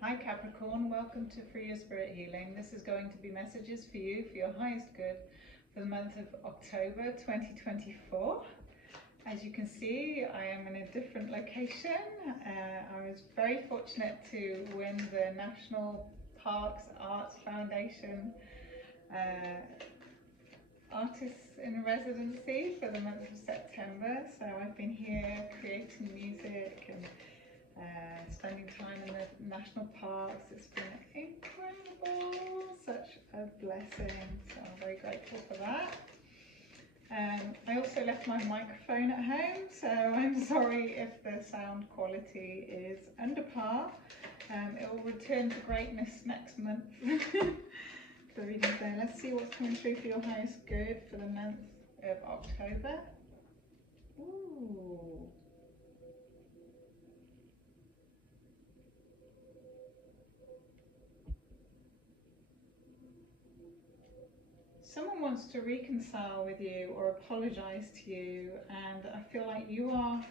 Hi Capricorn, welcome to Free Your Spirit Healing. This is going to be messages for you, for your highest good, for the month of October 2024. As you can see, I am in a different location. I was very fortunate to win the National Parks Arts Foundation Artists in Residency for the month of September. So I've been here creating music and spending time in the national parks. It's been incredible, such a blessing, so I'm very grateful for that. I also left my microphone at home, so I'm sorry if the sound quality is under par. It will return to greatness next month. The readings there. Let's see what's coming through for your highest good for the month of October. Ooh. Someone wants to reconcile with you or apologize to you, and I feel like you are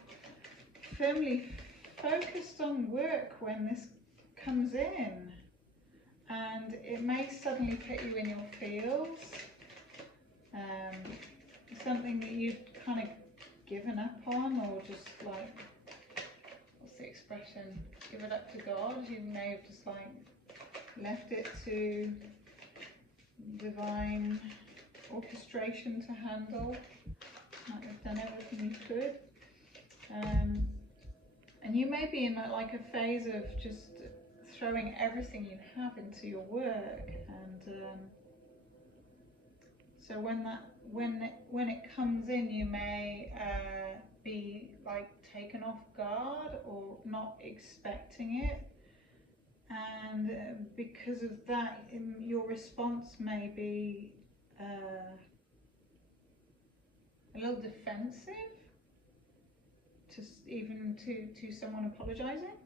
firmly focused on work when this comes in, and it may suddenly put you in your feels, something that you've kind of given up on, or just like, what's the expression, give it up to God. You may have just like left it to divine orchestration to handle. Might have done everything you could, and you may be in like a phase of just throwing everything you have into your work, and so when it comes in, you may be like taken off guard or not expecting it. And because of that, your response may be a little defensive, even to someone apologizing,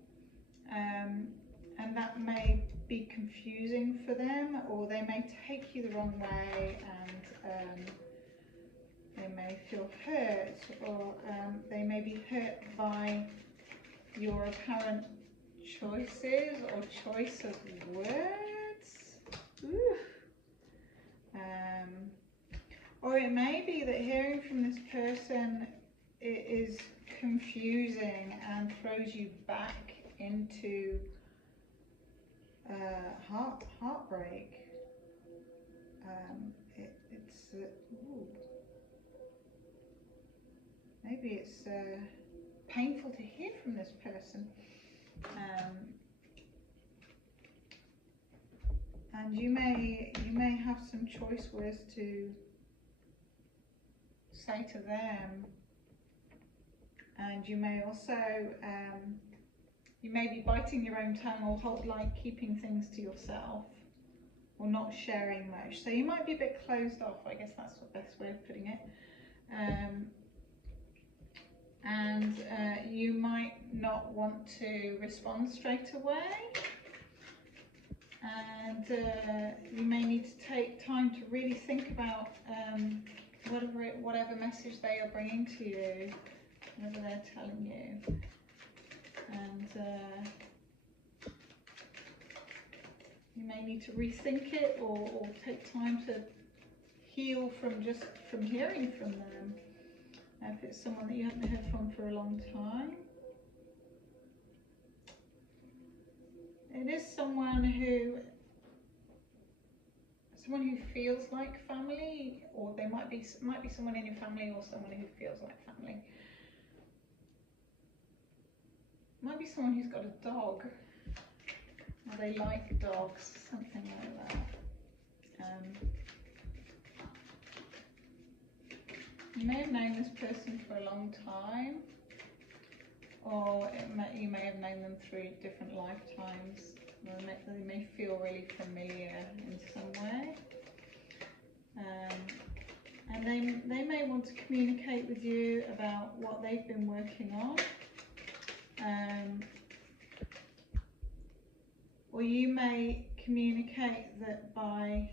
and that may be confusing for them, or they may take you the wrong way, and they may feel hurt, or they may be hurt by your apparent choices or choice of words. Or it may be that hearing from this person is confusing and throws you back into heartbreak. Maybe it's painful to hear from this person. And you may have some choice words to say to them, and you may also you may be biting your own tongue, or keeping things to yourself, or not sharing much. So you might be a bit closed off, I guess that's the best way of putting it. And you might not want to respond straight away, and you may need to take time to really think about whatever message they are bringing to you, whatever they're telling you, and you may need to rethink it, or take time to heal from hearing from them. If it's someone that you haven't heard from for a long time. It is someone who feels like family, or they might be someone in your family, or someone who feels like family. Might be someone who's got a dog, or they like dogs, something like that. You may have known this person for a long time, or you may have known them through different lifetimes. They may feel really familiar in some way. And they may want to communicate with you about what they've been working on. Or you may communicate that by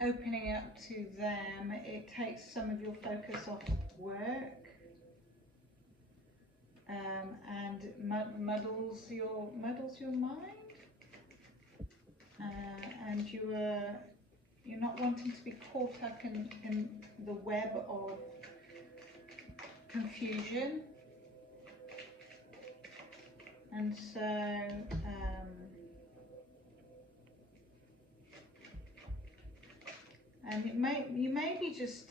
opening up to them, it takes some of your focus off work, and and it muddles your mind, and you're not wanting to be caught up in the web of confusion. And so and you may be just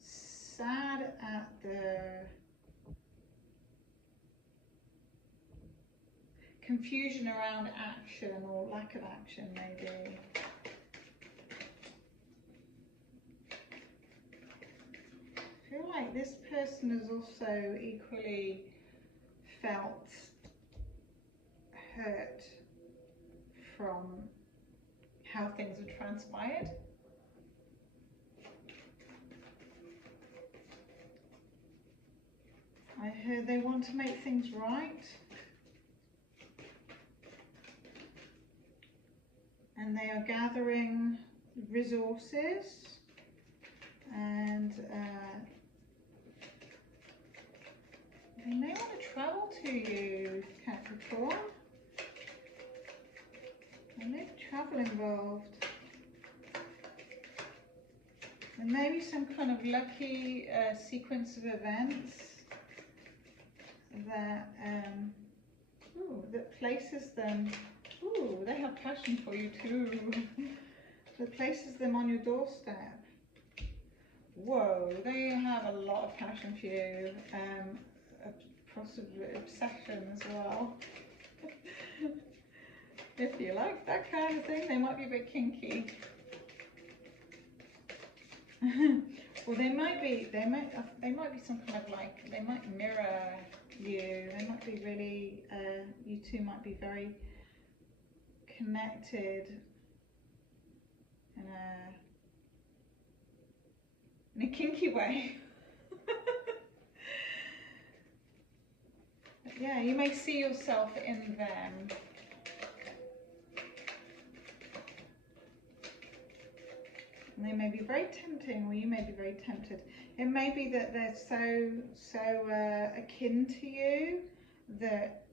sad at the confusion around action or lack of action, maybe. I feel like this person has also equally felt hurt from how things have transpired. I heard they want to make things right, and they are gathering resources, and they may want to travel to you, Capricorn. There may be travel involved. There may be some kind of lucky sequence of events that that places them. Ooh, they have passion for you too. That places them on your doorstep. Whoa, they have a lot of passion for you. Possibly obsession as well. If you like that kind of thing, they might be a bit kinky. Well, they might be some kind of like, they might mirror you. They might be really, you two might be very connected in a kinky way. Yeah, you may see yourself in them. And they may be very tempting, or you may be very tempted. It may be that they're so akin to you that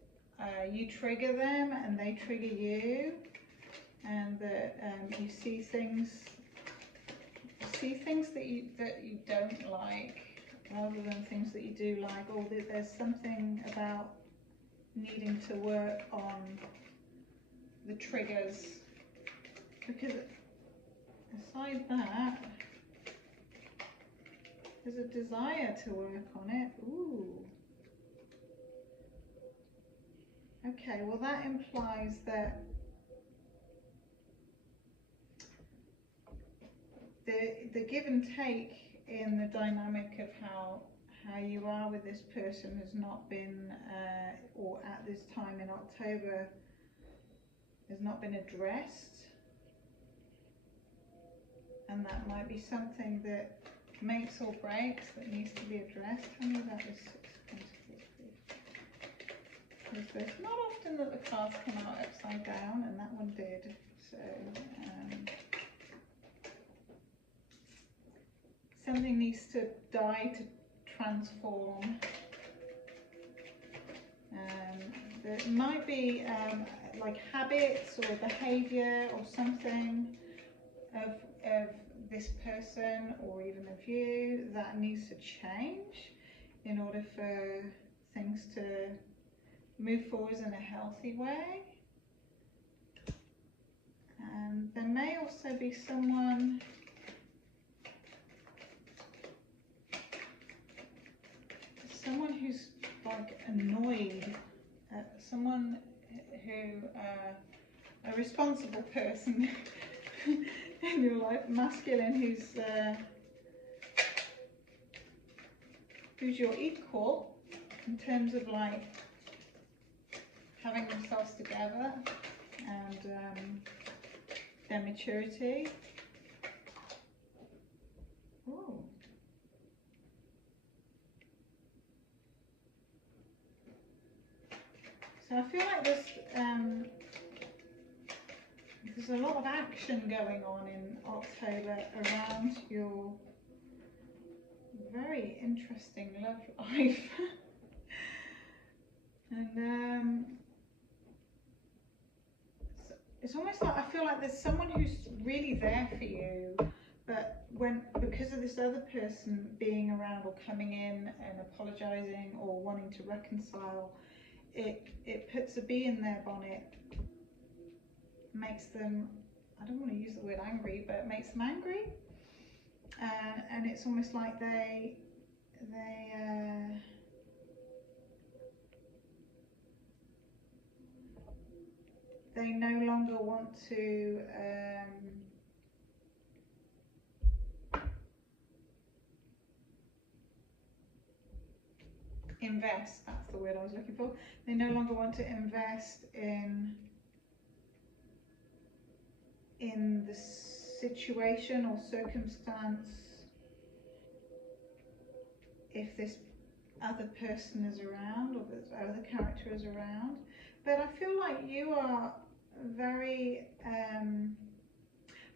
you trigger them and they trigger you, and that you see things that you don't like rather than things that you do like, or that there's something about needing to work on the triggers, because aside that, there's a desire to work on it. Ooh. Okay, well that implies that the give and take in the dynamic of how you are with this person has not been, or at this time in October, has not been addressed. And that might be something that makes or breaks, that needs to be addressed. Tell me about this 6 of Pentacles, please. Because there's not often that the cards come out upside down, and that one did. So, something needs to die to transform. There might be like habits or behaviour or something of this person or even of you that needs to change in order for things to move forward in a healthy way. And there may also be someone who's like annoyed, someone who, a responsible person in your life, masculine, who's your equal in terms of like having themselves together and their maturity. Ooh. So I feel like there's a lot of action going on in October around your very interesting love life. And it's almost like I feel like there's someone who's really there for you, but because of this other person being around or coming in and apologizing or wanting to reconcile, it puts a bee in their bonnet, makes them, I don't want to use the word angry, but it makes them angry. And it's almost like they no longer want to invest, that's the word I was looking for. They no longer want to invest in the situation or circumstance if this other person is around or this other character is around. But I feel like you are very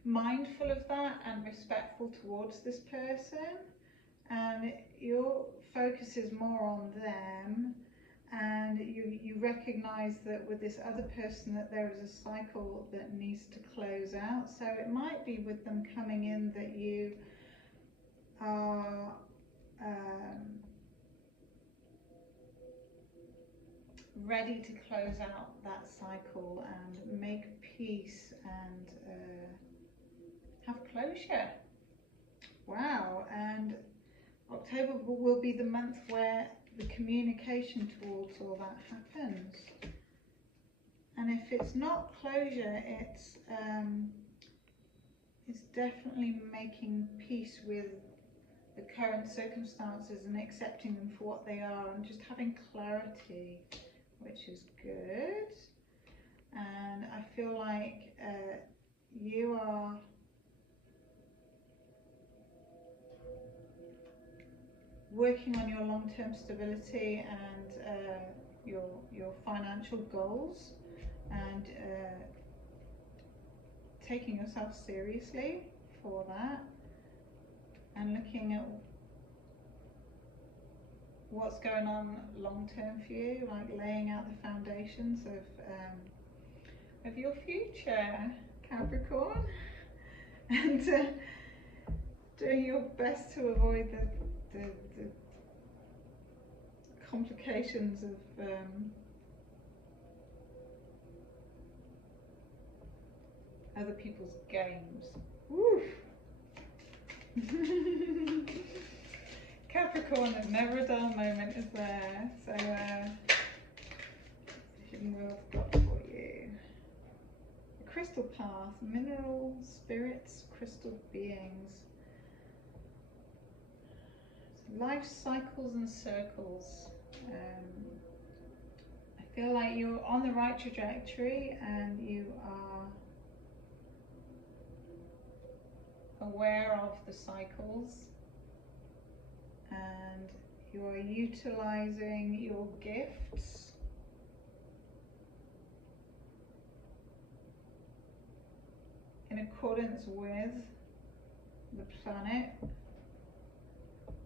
mindful of that and respectful towards this person, and your focus is more on them, and you recognize that with this other person that there is a cycle that needs to close out. So it might be with them coming in that you are ready to close out that cycle and make peace and have closure. Wow. And October will be the month where the communication towards all that happens. And if it's not closure, it's definitely making peace with the current circumstances and accepting them for what they are and just having clarity, which is good. And I feel like you are working on your long-term stability and your financial goals, and taking yourself seriously for that, and looking at what's going on long-term for you, like laying out the foundations of your future, Capricorn, and doing your best to avoid the complications of other people's games. Woo. Capricorn, there's never a dull moment, is there? So hidden world's got for you. The crystal path, mineral spirits, crystal beings. Life cycles and circles. I feel like you're on the right trajectory and you are aware of the cycles, and you're utilizing your gifts in accordance with the planet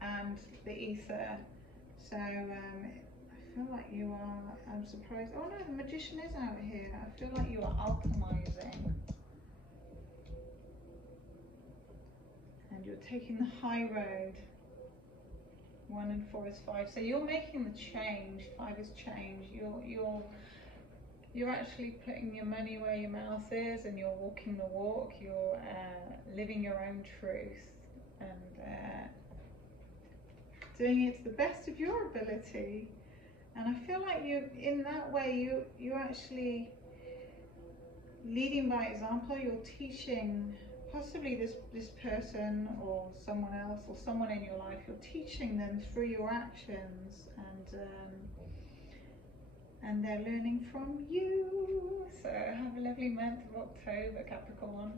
and the ether. So I feel like you are, I'm surprised, oh no, the magician is out here. I feel like you are alchemizing. And you're taking the high road. 1 and 4 is 5. So you're making the change. 5 is change. You're actually putting your money where your mouth is, and you're walking the walk. You're living your own truth and doing it to the best of your ability. And I feel like you, in that way, you're actually leading by example. You're teaching possibly this person or someone else or someone in your life. You're teaching them through your actions, and they're learning from you. So have a lovely month of October, Capricorn.